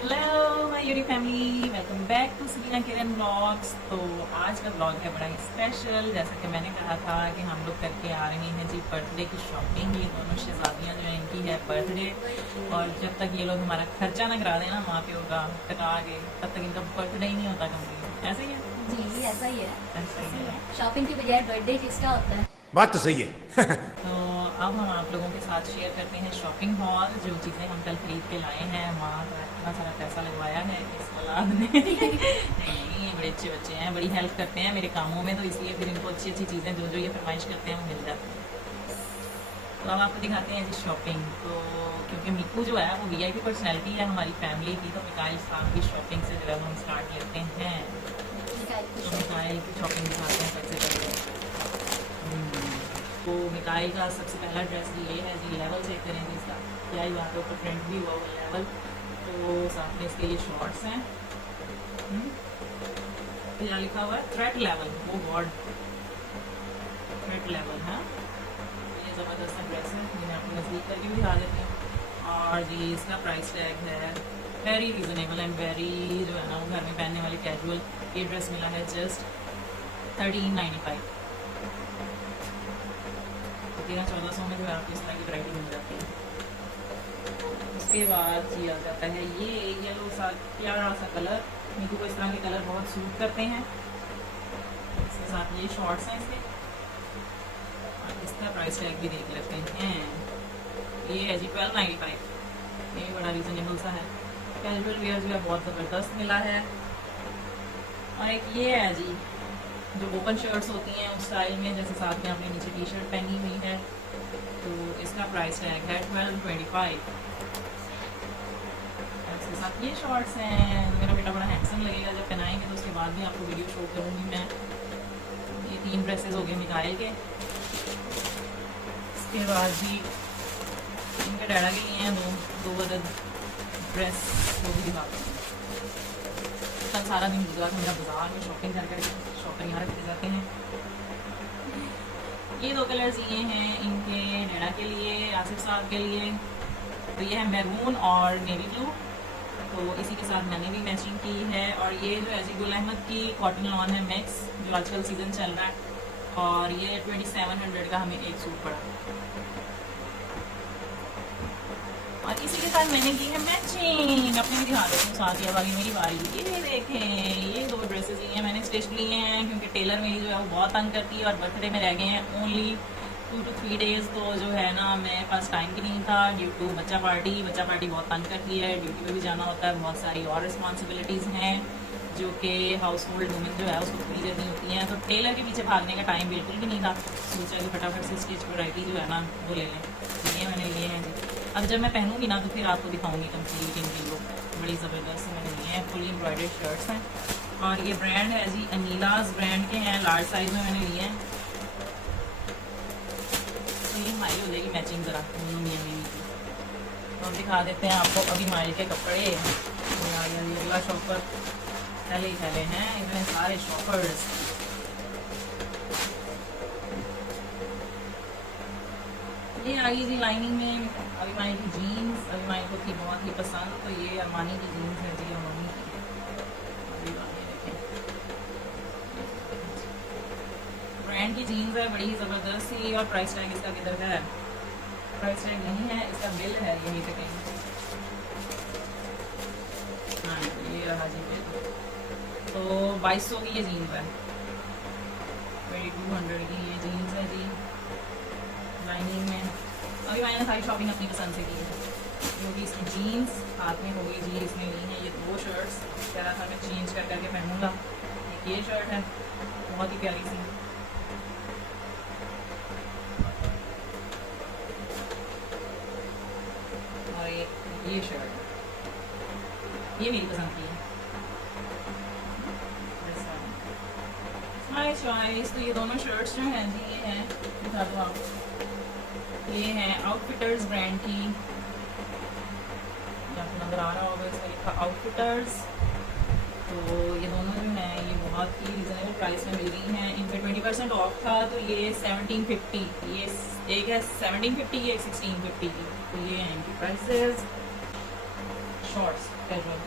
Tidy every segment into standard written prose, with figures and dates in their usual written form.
Hello my YouTube family, welcome back to Salina Kiran blogs. तो आज का ब्लॉग है बड़ा ही स्पेशल। जैसा कि मैंने कहा था कि हम लोग करके आ रहे हैं जी बर्थडे की शॉपिंग। ये दोनों शहजादियाँ जो हैं इनकी है बर्थडे, और जब तक ये लोग हमारा खर्चा ना करा देना माँ प्यो का टका के, तब तक इनका बर्थडे ही नहीं होता कंप्लीट। ऐसे ही है, जी ऐसा ही है। ऐसा ही है। शॉपिंग के बजाय बर्थडे किसका होता है? बात तो सही है। तो अब हम आप लोगों के साथ शेयर करते हैं शॉपिंग हॉल, जो चीज़ें हम कल खरीद के लाए हैं। माँ का इतना सारा पैसा लगवाया है इस औलाद ने। नहीं, ये बड़े अच्छे बच्चे हैं, बड़ी हेल्प करते हैं मेरे कामों में, तो इसलिए फिर इनको अच्छी अच्छी चीज़ें जो जो ये फरमाइश करते हैं वो मिल जाती हैं। तो अब आपको दिखाते हैं जी शॉपिंग। तो क्योंकि मिकू जो है वो VIP पर्सनैलिटी है हमारी फैमिली की, तो मिकाइल साहब की शॉपिंग से जो है हम स्टार्ट लेते हैं। तो मिकाइल की शॉपिंग दिखाते हैं सबसे पहले। तो मिकाइल का सबसे पहला ड्रेस ये है जी। लेवल चेक करें जी इसका, क्या ही बात है, ऊपर प्रिंट भी हुआ हुआ लेवल। तो साथ में इसके ये शॉर्ट्स हैं। तो यहाँ लिखा हुआ है थ्रेड लेवल, वो गॉड थ्रेड लेवल है। ये ज़बरदस्त ड्रेस है, मैं आपको नज़दीक करके भी दिखा देती हूँ। और जी इसका प्राइस टैग है वेरी रीज़नेबल एंड वेरी जो है ना वो घर में पहनने वाली कैजुअल। ये ड्रेस मिला है जस्ट 1395। 1300-1400 में जो है आपको इस तरह की वैरायटी मिल जाती है। उसके बाद ये आ जाता है ये येलो सा प्यारा सा कलर। मीकू को इस तरह के कलर बहुत सूट करते हैं। इसके साथ ये शॉर्ट्स हैं इसके, और इसका प्राइस टैग भी देख लेते हैं। ये है जी 1295। ये बड़ा रीजनेबल सा है। कैजुअल वेयर जो है बहुत ज़बरदस्त मिला है। और एक ये है जी जो ओपन शर्ट्स होती हैं उस स्टाइल में, जैसे साथ में आपने नीचे टी शर्ट पहनी हुई है। तो इसका प्राइस टैग है 1225। इसके साथ ये शॉर्ट्स हैं। मेरा बेटा बड़ा हैंडसम लगेगा जब पहनाएंगे, तो उसके बाद भी आपको वीडियो शो करूँगी मैं। ये 3 ड्रेसेस हो गए मिकाइल के। इसके बाद भी इनके डैडा के लिए हैं दो अदद ड्रेस, वो भी दिखाते हैं। कल सारा दिन गुजरा मेरा बाजार में शॉपिंग कर करके, शॉपर यहाँ रखते जाते हैं। ये 2 कलर्स ये हैं इनके डैडा के लिए, आसिफ साहब के लिए। तो ये है मैरून और नेवी ब्लू, तो इसी के साथ मैंने भी मैचिंग की है। और ये जो है जी गुल अहमद की कॉटन लॉन है मिक्स, जो आजकल सीज़न चल रहा है। और ये 2700 का हमें एक सूट पड़ा। और इसी के साथ मैंने की है मैचिंग। अपने भी दिखा देती हूँ साथ ही। अब आगे मेरी बारी। ये देखें, ये 2 ड्रेसेस लिए हैं मैंने, स्टिच लिए हैं क्योंकि टेलर मेरी जो है वो बहुत तंग करती है, और बर्थडे में रह गए हैं ओनली 2 to 3 डेज़। तो जो है ना मेरे पास टाइम भी नहीं था ड्यू टू बच्चा पार्टी बहुत तंग करती है। ड्यूटी पे भी जाना होता है, बहुत सारी और रिस्पॉन्सिबिलिटीज़ हैं जो कि हाउस होल्ड वुमेन जो है उसको पूरी करनी होती हैं। तो टेलर के पीछे भागने का टाइम बिल्कुल भी नहीं था। सोचा कि फटाफट से स्टिच वैरायटी जो है ना वो ले लें। ये मैंने लिए हैं जी। अब जब मैं पहनूंगी ना तो फिर आपको दिखाऊंगी कंप्लीट इनकी लुक। बड़ी ज़बरदस्त मैंने लिए हैं, फुली एम्ब्रॉयडर्ड शर्ट्स हैं। और ये ब्रांड है जी अनीलाज ब्रांड के हैं, लार्ज साइज़ में मैंने लिए हैं। तो ये हमारी हो जाएगी मैचिंग ज़रा दोनों मियाँ बीवी की। तो हम दिखा देते हैं आपको अभी माइल के कपड़े। ये अगला शॉपर पहले ही फैले हैं इतने सारे शॉपर्स। ये आई जी लाइनिंग में अभी माइल की जीन्स। अभी माइल को थी बहुत ही पसंद, तो ये अरमानी की जीन्स है जी, अरमानी की ब्रांड की जीन्स है, बड़ी ही ज़बरदस्त थी। और प्राइस टैग इसका किधर का है? प्राइस टैग नहीं है, इसका बिल है यहीं पे कहीं। हाँ ये रहा जी बिल। तो 2200 की ये जीन्स है, 2200 की ये जीन्स है जी लाइनिंग में। अभी मैंने सारी शॉपिंग अपनी पसंद से की है, क्योंकि इसकी जीन्स हाथ में हो गई जी। इसमें ली हैं ये 2 शर्ट्स, कह रहा था मैं चेंज कर करके पहनूंगा। एक ये शर्ट है बहुत ही प्यारी सी, और एक ये शर्ट ये मेरी पसंद की है, माई चॉइस। तो ये दोनों शर्ट्स जो हैं जी ये हैं, दिखा दो आप, ये हैं आउटफिटर्स ब्रांड की। आपको नज़र आ रहा होगा इसमें लिखा आउटफिटर्स। तो ये दोनों जो हैं ये बहुत ही रीज़नेबल प्राइस में मिल रही हैं। इन पर 20% ऑफ था, तो ये 1750, ये एक है 1750, ये 1650 की। तो ये हैं इनकी प्राइसेस। Shorts casual.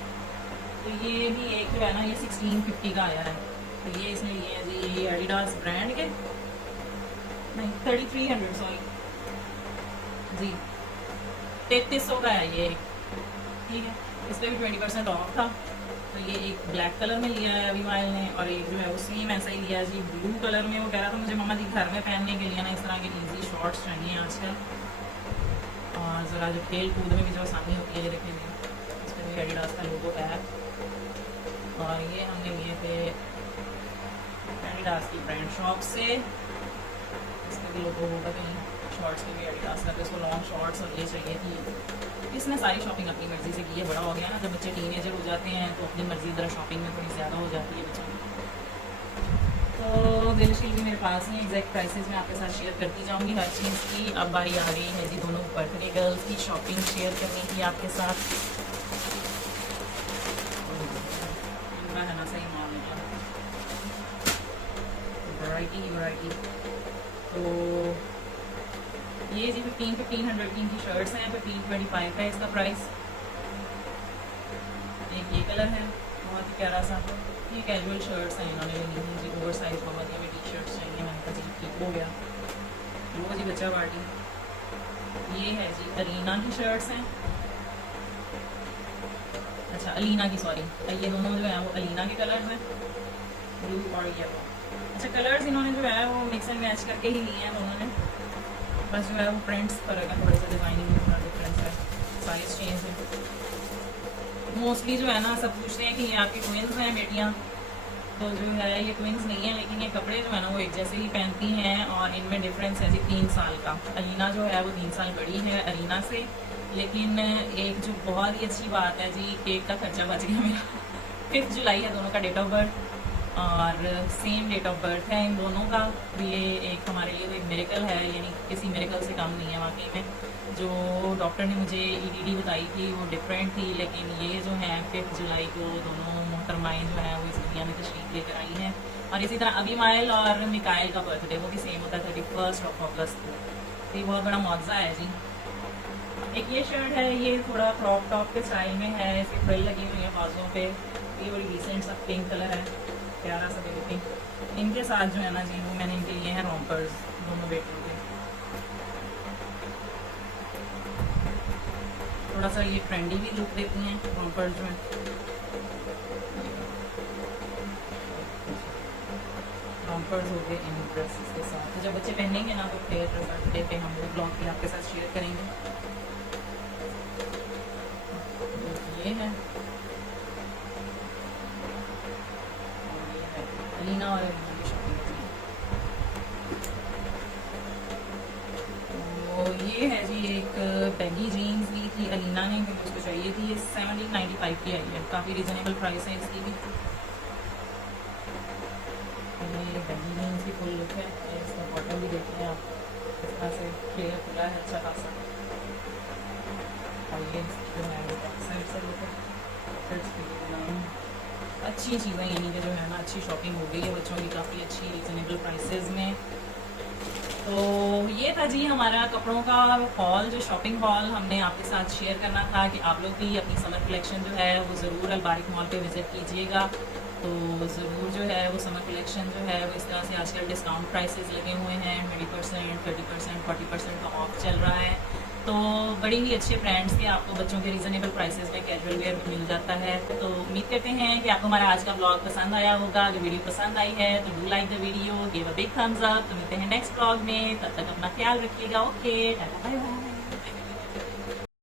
तो ये भी एक जो है ना ये 1650 का आया है। तो ये इसने लिए हैं जी ये एडिडास ब्रांड के, नहीं 3300 सॉरी जी, 3300 का है ये, ठीक है। इस पर भी 20% ऑफ था। तो ये एक ब्लैक कलर में लिया है अभी माइल ने, और एक जो है वो सेम ऐसा ही लिया है जी ब्लू कलर में। वो कह रहा था मुझे मम्मा जी घर में पहनने के लिए ना इस तरह के ईजी शॉर्ट्स चाहिए आजकल, और ज़रा जो खेल कूद में भी जो आसानी होती है, ये देखेंगे इस पर भी एडिडास का लोगो है। और ये हमने लिए थे एडिडास की ब्रांड शॉप से, इसका भी लोगो होगा कहीं, शॉर्ट्स के भी एडिडास का। तो इसको लॉन्ग शॉर्ट्स और ये चाहिए थी। इसने सारी शॉपिंग अपनी मर्ज़ी से की है। बड़ा हो गया ना, जब बच्चे टीनेजर हो जाते हैं तो अपनी मर्ज़ी ज़रा शॉपिंग में थोड़ी ज़्यादा हो जाती है बच्चों की। तो दिलशील भी मेरे पास ही एग्जैक्ट प्राइसेस मैं आपके साथ शेयर करती जाऊंगी हर चीज़ की। अब बारी आ गई है जी दोनों बर्थडे गर्ल्स की शॉपिंग शेयर करने की आपके साथ। इनका है ना सही माल निकला, वैरायटी। तो ये जी 1500 की इनकी शर्ट्स हैं, 1525 है इसका प्राइस। एक ये कलर है बहुत ही प्यारा सा, ये कैजुअल शर्ट्स हैं इन्होंने ली हैं जी, ओवर साइज बहुत ही टी शर्ट्स चाहिए। मैंने कहा जी ठीक हो गया, वो जी बच्चा पार्टी। ये है जी अलीना की शर्ट्स हैं, अच्छा अलीना की सॉरी, ये दोनों जो है वो अलीना के कलर्स हैं, ब्लू और येलो। अच्छा कलर्स इन्होंने जो है वो मिक्स एंड मैच करके ही लिए हैं दोनों ने, बस जो है वो प्रिंट्स फर्क है, थोड़े से डिज़ाइनिंग में थोड़ा डिफरेंस है, साइज चेंज है। मोस्टली जो है ना सब पूछते हैं कि ये आपकी ट्विंस हैं बेटियाँ, तो जो है ये ट्विंस नहीं है, लेकिन ये कपड़े जो है ना वो एक जैसे ही पहनती हैं, और इनमें डिफरेंस है जी 3 साल का। अलीना जो है वो 3 साल बड़ी है अरीना से। लेकिन एक जो बहुत ही अच्छी बात है जी, केक का खर्चा बच गया मेरा। 5 जुलाई है दोनों का डेट ऑफ बर्थ, और सेम डेट ऑफ बर्थ है इन दोनों का। ये एक हमारे लिए तो एक मिरेकल है, यानी किसी मिरेकल से कम नहीं है वाकई में। जो डॉक्टर ने मुझे EDD बताई थी वो डिफरेंट थी, लेकिन ये जो है 5 जुलाई को दोनों मोहतरमाएँ जो है वो इस दुनिया में तशरीफ लेकर आई हैं। और इसी तरह अबीमाइल और मिकाइल का बर्थडे वो भी सेम होता है 31 अगस्त को। तो ये बहुत बड़ा मौज़ा है जी। एक ये शर्ट है, ये थोड़ा क्रॉप टॉप के स्टाइल में है, इसकी फ्रिल लगी हुई है बाजुओं पे, ये बड़ी डिसेंट सा पिंक कलर है, प्यारा सा बेबी पिंक। इनके साथ जो है ना जी वो मैंने इनके लिए हैं रोम्पर्स दोनों बेटियों के। थोड़ा सा ये ट्रेंडी भी लुक देती हैं रोम्पर्स जो हैं। रोम्पर्स हो गए इन ड्रेसेस के साथ, तो जब बच्चे पहनेंगे ना तो फिर बर्थडे पे हम लोग ब्लॉग भी आपके साथ शेयर करेंगे। ये है अलीना और अलीना की शॉपिंग। तो ये है जी एक बैगी जीन्स ली थी अलीना ने क्योंकि उसको चाहिए थी, ये 1795 की आई है, काफ़ी रिजनेबल प्राइस है इसकी भी। ये बैगी जीन्स की फुल लुक है, इसका बॉटम भी देखते हैं आप, इस तरह से क्लियर खुला है अच्छा खासा। और ये जो है साइड से लुक है, अच्छी चीज़ें यानी कि जो है ना अच्छी शॉपिंग हो गई है बच्चों की, काफ़ी अच्छी रिजनेबल प्राइसेस में। तो ये था जी हमारा कपड़ों का हॉल, जो शॉपिंग हॉल हमने आपके साथ शेयर करना था कि आप लोग भी अपनी समर कलेक्शन जो है वो ज़रूर अलबारिक मॉल पे विज़िट कीजिएगा। तो ज़रूर जो है वो समर कलेक्शन जो है वो इस तरह से आजकल डिस्काउंट प्राइसेस लगे हुए हैं, 20%, 30%, 40% का ऑफ चल रहा है। तो बड़ी ही अच्छे ब्रांड्स के आपको बच्चों के रीज़नेबल प्राइसेस में कैजुअल वेयर मिल जाता है। तो उम्मीद करते हैं कि आपको हमारा आज का ब्लॉग पसंद आया होगा। अगर वीडियो पसंद आई है तो do like the video, give a big thumbs up. तो मिलते हैं नेक्स्ट ब्लॉग में, तब तक अपना ख्याल रखिएगा। Okay, tata bye bye.